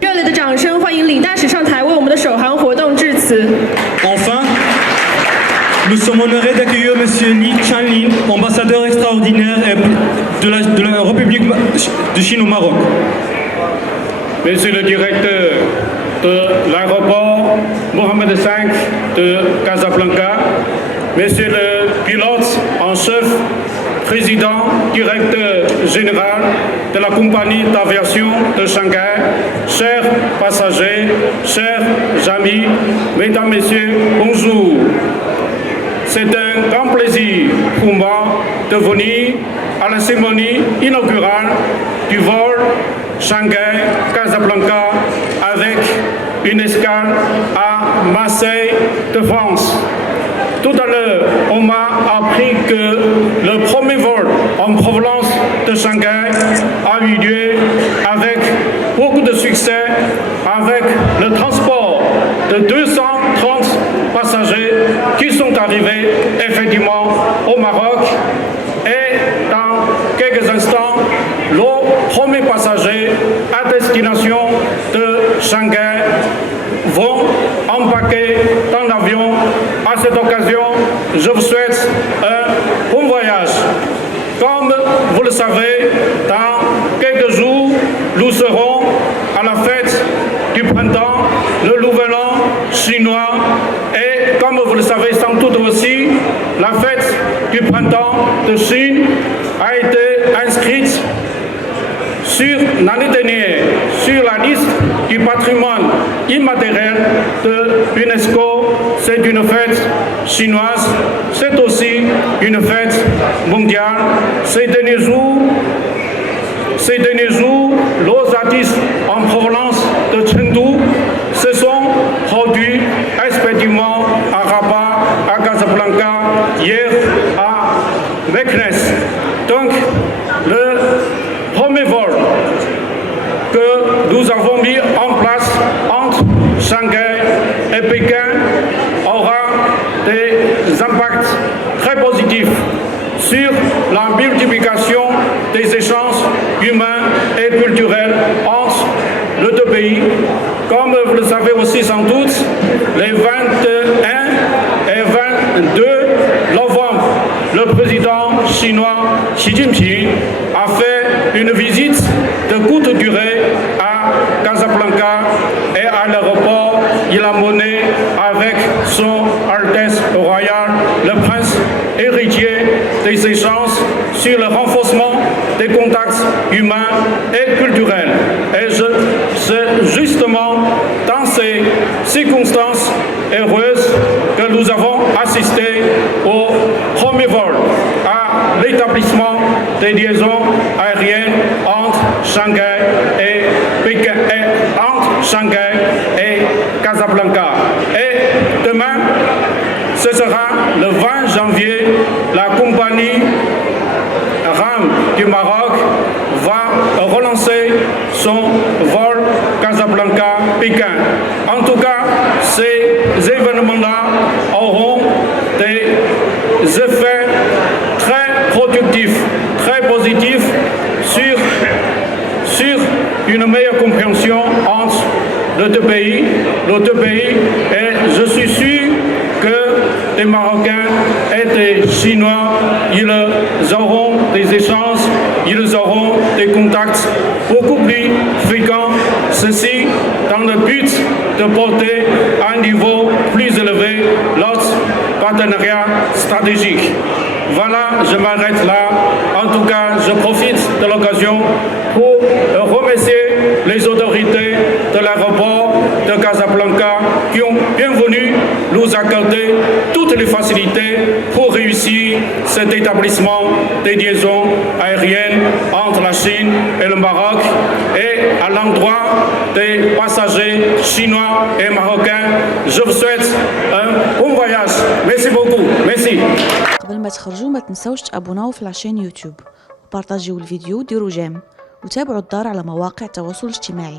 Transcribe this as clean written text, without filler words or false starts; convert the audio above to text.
热烈的掌声欢迎李大使上台为我们的首航活动致辞。Enfin, nous sommes honorés d'accueillir Monsieur Li Chanlin, ambassadeur extraordinaire de la République de Chine au Maroc. Monsieur le directeur de l'aéroport Mohamed V de Casablanca, Monsieur le pilote en chef, président, directeur général de la compagnie d'aviation de Shanghai, chers passagers, chers amis, mesdames, messieurs, bonjour. C'est un grand plaisir pour moi de venir à la cérémonie inaugurale du vol Shanghai-Casablanca avec une escale à Marseille de France. Tout à l'heure, on m'a appris que le premier vol en provenance de Shanghai a eu lieu avec beaucoup de succès, avec le transport de 230 passagers qui sont arrivés effectivement au Maroc. Et dans quelques instants, le premier passager à destination de Shanghai vont embarquer dans l'avion. À cette occasion, je vous souhaite un bon voyage. Comme vous le savez, dans quelques jours, nous serons à la fête du printemps, le nouvel an chinois. Et comme vous le savez sans doute aussi, la fête du printemps de Chine a été inscrite sur l'année dernière sur la liste du patrimoine immatériel de l'UNESCO. C'est une fête chinoise, c'est aussi une fête mondiale. Ces derniers jours, les artistes en provenance de Chengdu se sont produits respectivement à Rabat, à Casablanca, hier à Meknès. Donc, le premier vol que nous avons mis en place entre Shanghai et Pékin aura des impacts très positifs sur la multiplication des échanges humains et culturels entre les deux pays. Comme vous le savez aussi sans doute, les 21 et 22 novembre, le président chinois Xi Jinping a fait une visite de courte durée à Casablanca et à l'aéroport. Il a mené avec son Altesse royale le prince héritier des échanges sur le renforcement des contacts humains et culturels. Et c'est justement dans ces circonstances heureuses que nous avons assisté au premier vol à l'établissement des liaisons aériennes entre Shanghai et Pékin, et entre Shanghai et Casablanca. Et demain, ce sera le 20 janvier, la compagnie RAM du Maroc va relancer son vol Casablanca-Pékin. En tout cas, ces événements-là auront des effets très productifs, très positifs sur une meilleure compréhension entre les deux pays. Et je suis sûr que les Marocains et les Chinois, ils auront des échanges, ils auront des contacts beaucoup plus fréquents, ceci dans le but de porter à un niveau plus élevé notre partenariat stratégique. Voilà, je m'arrête là. En tout cas, je profite de l'occasion pour remercier les autorités de l'aéroport de Casablanca qui ont bien voulu nous accorder toutes les facilités pour réussir cet établissement des liaisons aériennes entre la Chine et le Maroc. Et à l'endroit des passagers chinois et marocains, je vous souhaite un bon voyage. Merci beaucoup. Merci. قبل ما تخرجوا ما تنسوش تابوناو في العشان يوتيوب وبارطاجيو الفيديو وديروا جيم وتابعوا الدار على مواقع التواصل الاجتماعي.